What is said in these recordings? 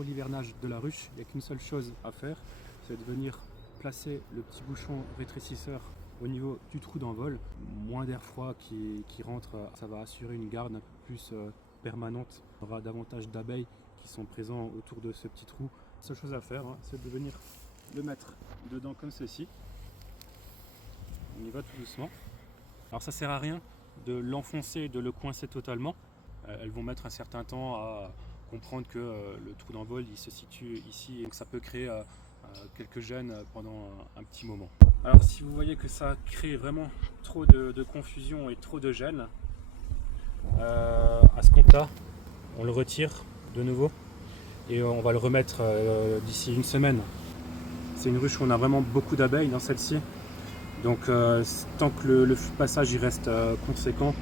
pour l'hivernage de la ruche, il n'y a qu'une seule chose à faire, c'est de venir placer le petit bouchon rétrécisseur au niveau du trou d'envol. Moins d'air froid qui rentre, ça va assurer une garde un peu plus permanente. Il y aura davantage d'abeilles qui sont présents autour de ce petit trou. La seule chose à faire, c'est de venir le mettre dedans comme ceci. On y va tout doucement. Alors ça sert à rien de l'enfoncer et de le coincer totalement. Elles vont mettre un certain temps à comprendre que le trou d'envol il se situe ici et que ça peut créer quelques gênes pendant un petit moment. Alors si vous voyez que ça crée vraiment trop de confusion et trop de gêne, à ce compte-là, on le retire de nouveau et on va le remettre d'ici une semaine. C'est une ruche où on a vraiment beaucoup d'abeilles dans celle-ci. Donc tant que le flux de passage il reste conséquent,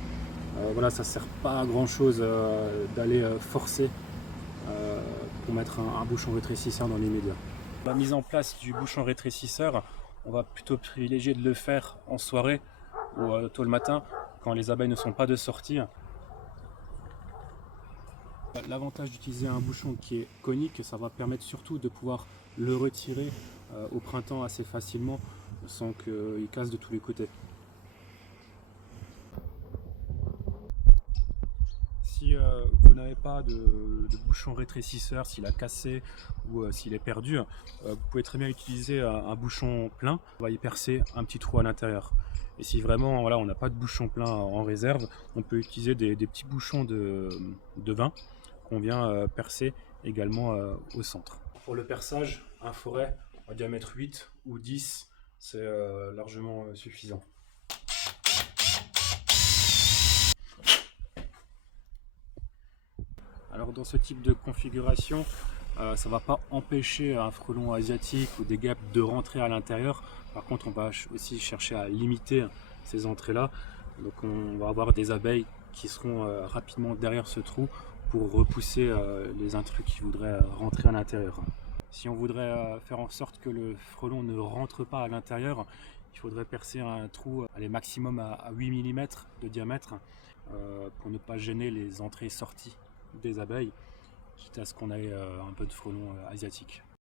voilà, ça ne sert pas à grand chose d'aller forcer pour mettre un bouchon rétrécisseur dans l'immédiat. La mise en place du bouchon rétrécisseur, on va plutôt privilégier de le faire en soirée ou tôt le matin quand les abeilles ne sont pas de sortie. L'avantage d'utiliser un bouchon qui est conique, ça va permettre surtout de pouvoir le retirer au printemps assez facilement sans qu'il casse de tous les côtés. Si vous n'avez pas de bouchon rétrécisseur, s'il a cassé ou s'il est perdu, vous pouvez très bien utiliser un bouchon plein. On va y percer un petit trou à l'intérieur. Et si vraiment voilà, on n'a pas de bouchon plein en réserve, on peut utiliser des petits bouchons de vin qu'on vient percer également au centre. Pour le perçage, un foret en diamètre 8 ou 10, c'est largement suffisant. Alors dans ce type de configuration, ça ne va pas empêcher un frelon asiatique ou des guêpes de rentrer à l'intérieur. Par contre, on va aussi chercher à limiter ces entrées-là. Donc on va avoir des abeilles qui seront rapidement derrière ce trou pour repousser les intrus qui voudraient rentrer à l'intérieur. Si on voudrait faire en sorte que le frelon ne rentre pas à l'intérieur, il faudrait percer un trou maximum à 8 mm de diamètre pour ne pas gêner les entrées et sorties des abeilles, quitte à ce qu'on ait un peu de frelons asiatiques.